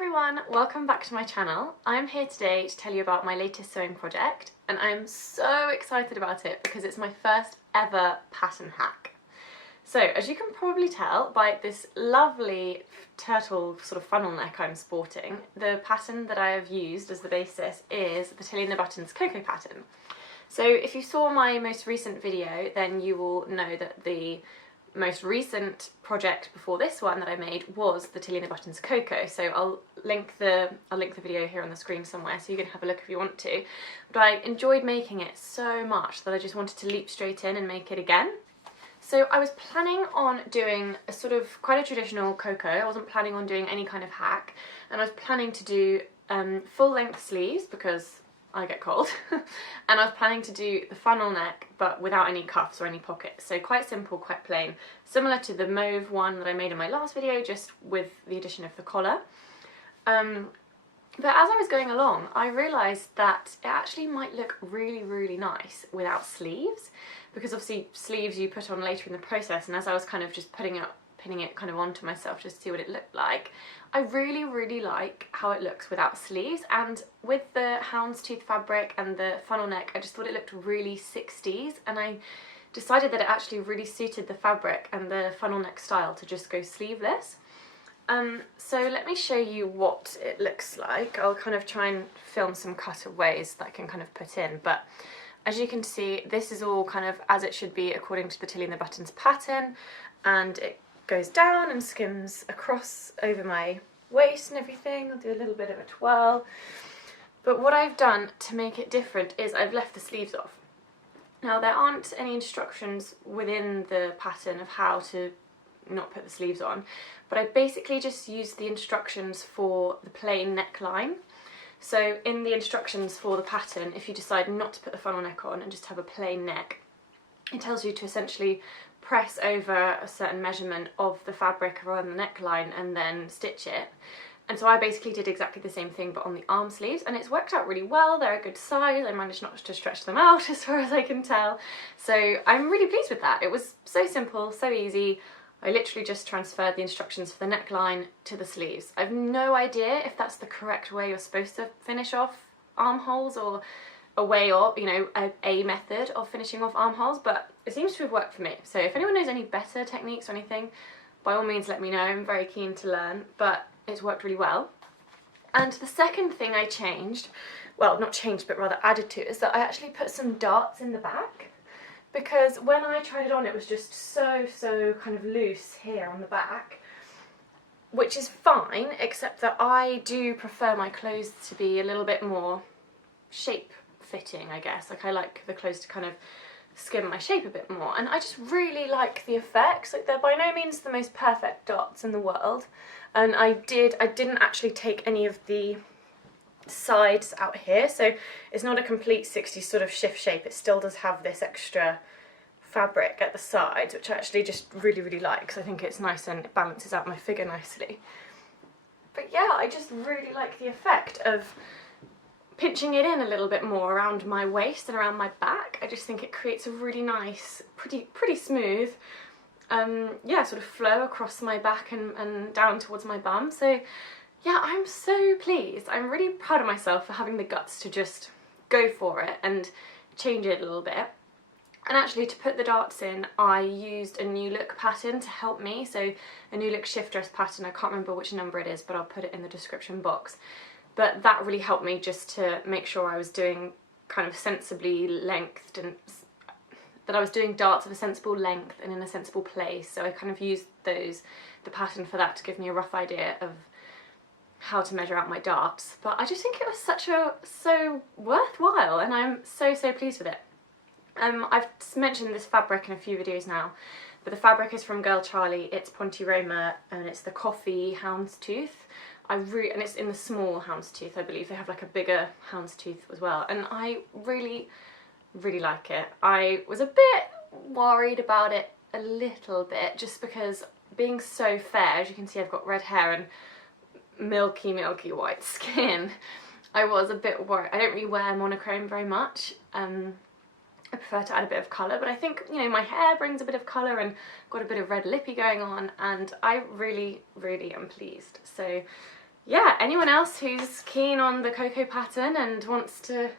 everyone, welcome back to my channel. I'm here today to tell you about my latest sewing project, and I'm so excited about it because it's my first ever pattern hack. So as you can probably tell by this lovely turtle sort of funnel neck I'm sporting, the pattern that I have used as the basis is the Charlee and the Buttons Coco pattern. So if you saw my most recent video, then you will know that the most recent project before this one that I made was the Charlee and the Buttons Coco. So I'll link the video here on the screen somewhere so you can have a look if you want to. But I enjoyed making it so much that I just wanted to leap straight in and make it again. So I was planning on doing a sort of quite a traditional Coco. I wasn't planning on doing any kind of hack, and I was planning to do full length sleeves because I get cold, and I was planning to do the funnel neck but without any cuffs or any pockets, so quite simple, quite plain, similar to the mauve one that I made in my last video, just with the addition of the collar. But as I was going along, I realised that it actually might look really nice without sleeves, because obviously sleeves you put on later in the process, and as I was kind of just pinning it kind of onto myself just to see what it looked like, I really like how it looks without sleeves. And with the Houndstooth fabric and the funnel neck, I just thought it looked really 60s, and I decided that it actually really suited the fabric and the funnel neck style to just go sleeveless. So let me show you what it looks like. I'll kind of try and film some cutaways that I can kind of put in, but as you can see, this is all kind of as it should be according to the Charlee and the Buttons pattern, and it goes down and skims across over my waist and everything. I'll do a little bit of a twirl. But what I've done to make it different is I've left the sleeves off. Now there aren't any instructions within the pattern of how to not put the sleeves on, but I basically just used the instructions for the plain neckline. So in the instructions for the pattern, if you decide not to put the funnel neck on and just have a plain neck, it tells you to essentially press over a certain measurement of the fabric around the neckline and then stitch it. And so I basically did exactly the same thing but on the arm sleeves, and it's worked out really well. They're a good size. I managed not to stretch them out as far as I can tell. So I'm really pleased with that. It was so simple, so easy. I literally just transferred the instructions for the neckline to the sleeves. I've no idea if that's the correct way you're supposed to finish off armholes, or a way of, you know, a method of finishing off armholes, but it seems to have worked for me. So if anyone knows any better techniques or anything, by all means let me know. I'm very keen to learn, but it's worked really well. And the second thing I changed, well, not changed but rather added to, is that I actually put some darts in the back, because when I tried it on it was just so kind of loose here on the back, which is fine, except that I do prefer my clothes to be a little bit more shape fitting, I guess. Like, I like the clothes to kind of skim my shape a bit more, and I just really like the effects. Like, they're by no means the most perfect dots in the world, and I didn't actually take any of the sides out here, so it's not a complete 60s sort of shift shape. It still does have this extra fabric at the sides, which I actually just really like, because I think it's nice and it balances out my figure nicely. But yeah, I just really like the effect of pinching it in a little bit more around my waist and around my back. I just think it creates a really nice, pretty smooth, yeah, sort of flow across my back and down towards my bum. So yeah, I'm so pleased. I'm really proud of myself for having the guts to just go for it and change it a little bit. And actually, to put the darts in, I used a New Look pattern to help me. So a New Look shift dress pattern, I can't remember which number it is, but I'll put it in the description box. But that really helped me just to make sure I was doing kind of sensibly lengthed, and that I was doing darts of a sensible length and in a sensible place. So I kind of used the pattern for that to give me a rough idea of how to measure out my darts. But I just think it was so worthwhile, and I'm so pleased with it. I've mentioned this fabric in a few videos now, but the fabric is from Girl Charlee. It's Ponte Roma, and it's the coffee Houndstooth. And it's in the small Houndstooth, I believe. They have like a bigger Houndstooth as well, and I really like it. I was a bit worried about it a little bit, just because being so fair, as you can see I've got red hair and milky white skin, I was a bit worried. I don't really wear monochrome very much. I prefer to add a bit of colour, but I think, you know, my hair brings a bit of colour and got a bit of red lippy going on, and I really am pleased. So yeah, anyone else who's keen on the Coco pattern and wants to,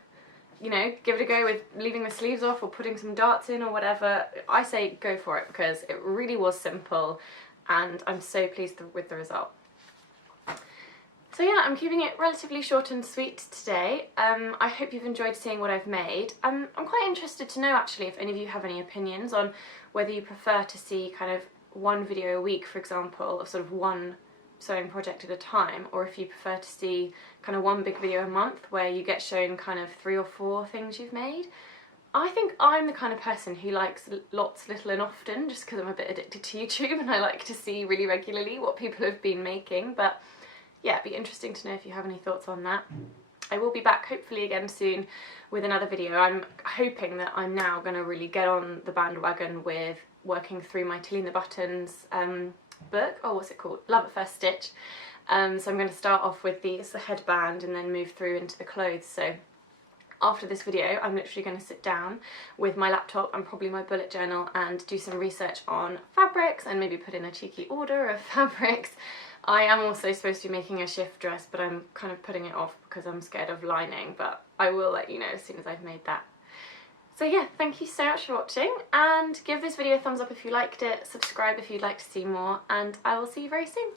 you know, give it a go with leaving the sleeves off or putting some darts in or whatever, I say go for it, because it really was simple and I'm so pleased with the result. So yeah, I'm keeping it relatively short and sweet today. I hope you've enjoyed seeing what I've made. I'm quite interested to know actually if any of you have any opinions on whether you prefer to see kind of one video a week, for example, of sort of one sewing project at a time, or if you prefer to see kind of one big video a month where you get shown kind of 3 or 4 things you've made. I think I'm the kind of person who likes lots, little and often, just because I'm a bit addicted to YouTube and I like to see really regularly what people have been making. But yeah, it'd be interesting to know if you have any thoughts on that. I will be back hopefully again soon with another video. I'm hoping that I'm now going to really get on the bandwagon with working through my Tilly and the Buttons book. Oh, what's it called? Love at First Stitch. So I'm going to start off with the headband and then move through into the clothes. So after this video, I'm literally going to sit down with my laptop and probably my bullet journal and do some research on fabrics and maybe put in a cheeky order of fabrics. I am also supposed to be making a shift dress, but I'm kind of putting it off because I'm scared of lining, but I will let you know as soon as I've made that. So yeah, thank you so much for watching, and give this video a thumbs up if you liked it, subscribe if you'd like to see more, and I will see you very soon.